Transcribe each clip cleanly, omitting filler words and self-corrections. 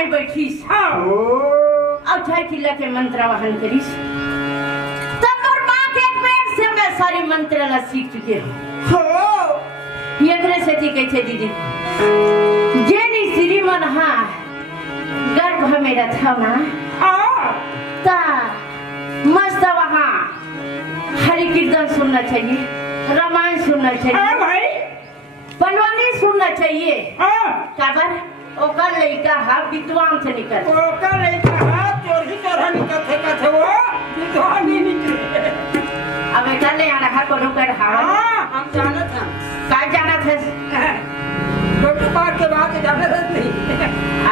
में बैठीस और 6 किला के मंत्र वाहन करीस। तब और माँ के पेट से मैं सारी मंत्र ला सीख चुके हूँ। ये से थी कैसे दीदी जेनी श्रीमन हाँ गर्भ मेरा था ना ता मस्त वहाँ हरि कीर्तन सुनना चाहिए, रामायण सुनना चाहिए, पनवानी सुनना चाहिए। काबर ओकर लइका हा विद्वान से निकल ओकर लइका हा चोरी चोरा निकल थे का थे वो विद्वान ही निकले। अब एकर ले आना हा कोनो कर हा हम जानत हम का जानत है छोटू पार के बात जानत नहीं।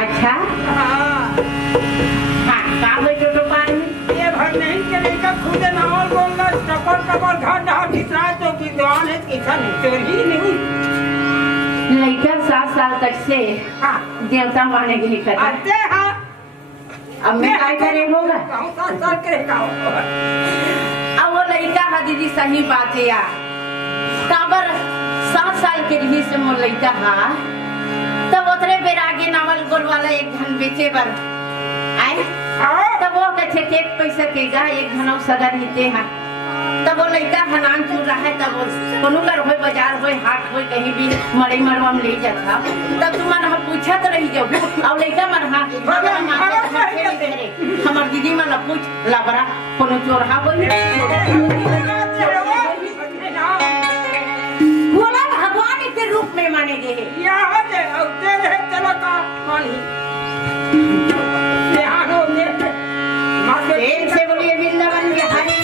अच्छा हां का हो छोटू पार ये भाई नहीं के लइका खुद नावल बोलना टपर टपर घर ढा भितरा तो विद्वान है कैसा नहीं चोरी नहीं। लइका 7 साल तक से देवता माने के लिए करता आते हाँ अब मैं क्या करे होगा 7 साल करेगा अब वो लइका हा दीदी सही बात है यार। काबर 7 साल के रही से मोर लइका हा तब उतरे बेरागे नावल गोल वाला एक घन बेचे बर आए तब वो कछे के पैसा के जा एक घन सगा नीते हा तब वो लइका हनान चूर रहा है। तब कोनो कर होय बाजार होय हाट होय कहीं भी मड़ई मरवा में ले जाता तब तुम मन हम पूछत रही जाओ और लइका मन हा हमर दीदी मन पूछ लबरा कोनो चोरहा होय बोला भगवान के रूप में माने गए यहाँ दे तेरे चलो का मानी ध्यानो दे प्रेम से बोलिए वृंदावन के हरि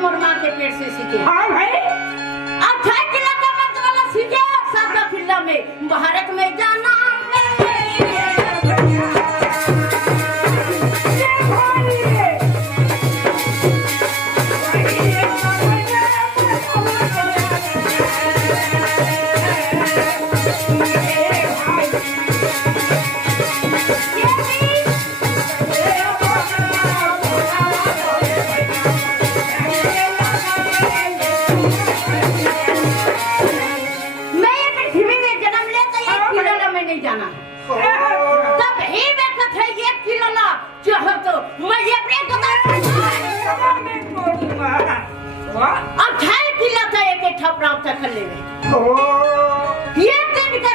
मोर माँ के पेट से सीखे। हाँ भाई अब 6 किला का मंत्र वाला सीखे 7 किला में भारत में जाना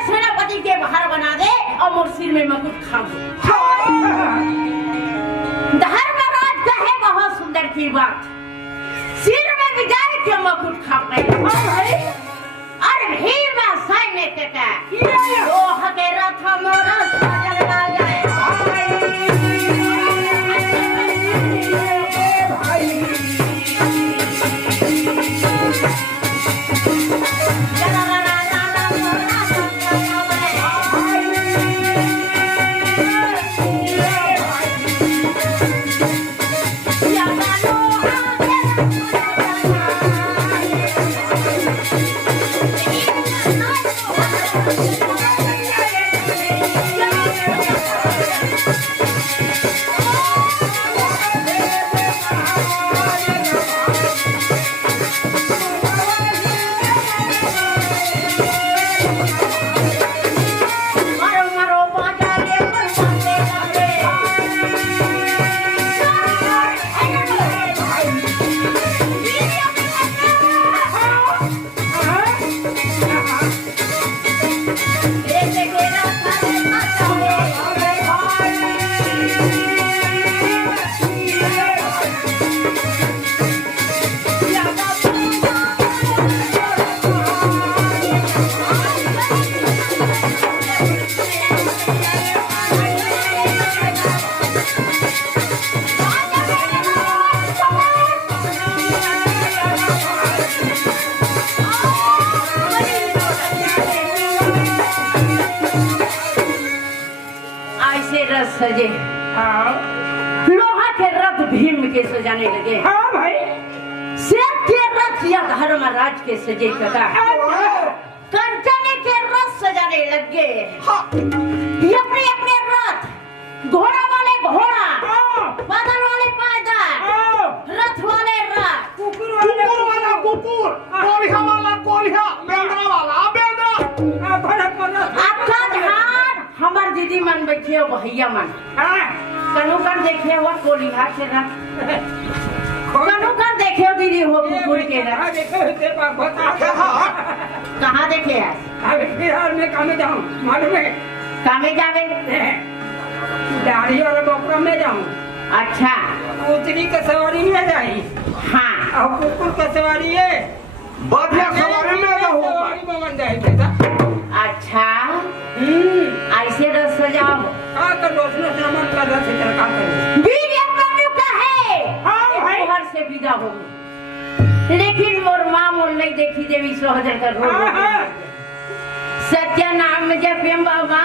सेनापति के बाहर बना दे और मोर सिर में मुकुट खाओ। धर्मराज का है बहुत सुंदर की बात सिर में विजय के मुकुट खा गए अरे भीम सैन्य का वो हके रथ मोरा सजल राजा सजे लोहा के रथ भीम के सजाने लगे। हाँ भाई शेर के रथ या धर्मराज के सजे कदा कंचन के रथ सजाने लगे। अपने अपने रथ घोड़ा वाले घोड़ा पैदल वाले पैदल रथ वाले रथ कुकुर वाले मन बैठे हो भैया मन कनु कर देखे हो कोलिहा से रख कनु कर देखे हो दीदी हो कुकुर के रख कहाँ देखे है अभी बिहार में कामे जाऊँ मालूम है कामे जावे दाढ़ी और बकरा में जाऊँ अच्छा उतरी का सवारी में जाई हाँ और कुकुर का सवारी है बढ़िया सवारी में जाओ सवारी में बन जाए बेटा अच्छा ऐसे रस सजाओ कर दोस्तों से मन का रस चलका कर वीर मनु कहे हाँ भाई घर से विदा हो लेकिन मोर मां मोर नहीं देखी देवी सोहजर का रो सत्य नाम जपम बाबा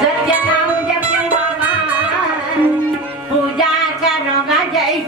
सत्य नाम जपम बाबा पूजा करोगा जय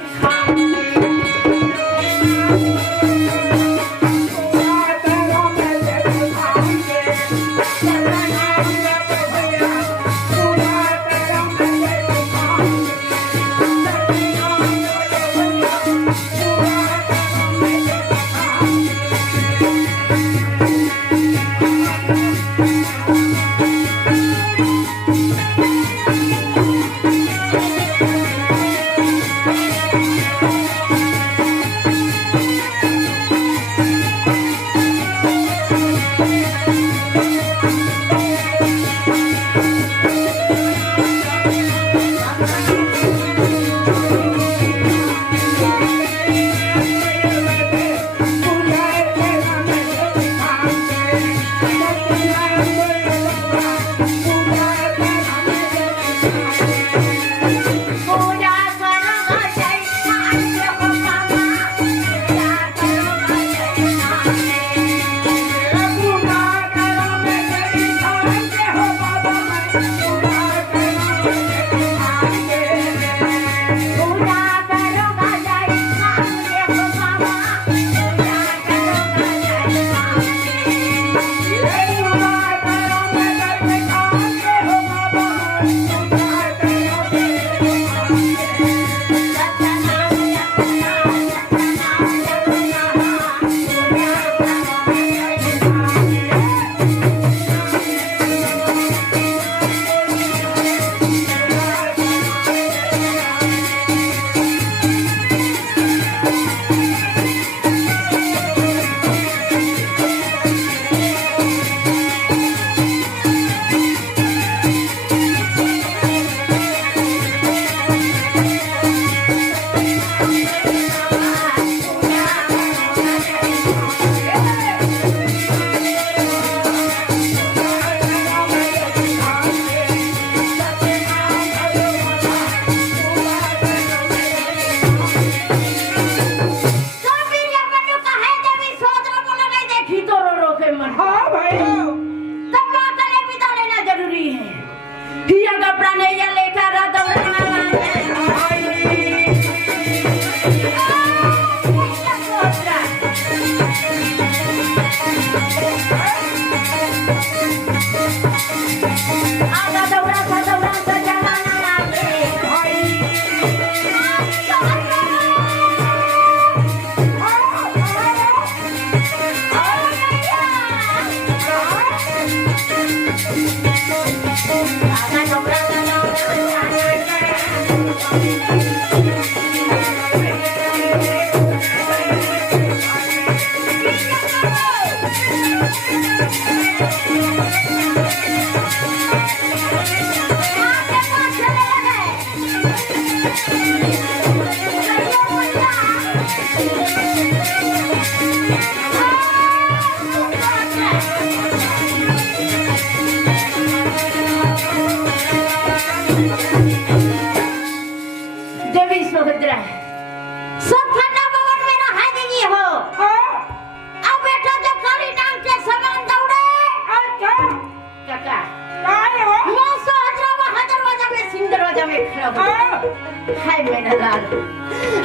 हाय मेरा लाल,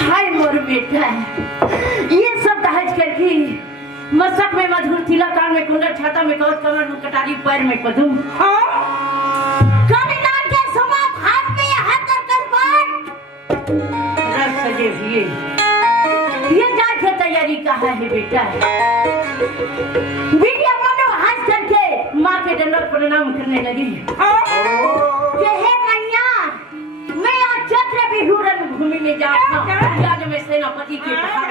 हाय मोर बेटा, ये सब दहेज करके मस्तक में मधुर तिलक, कान में कुंडल, छाता में कवच, कमर में कटारी, पैर में पदुम, कालीदान के समान हाथ में हाथ कर बात रख सजे हुए ये जा के तैयारी कहा है बेटा। बिटिया मनो हाथ करके माँ के दंडवत प्रणाम करने लगी। हे मैया, मैं आज चंद्र बिहू रणभूमि में जा रहा हूँ। आज मैं सेनापति के पहाड़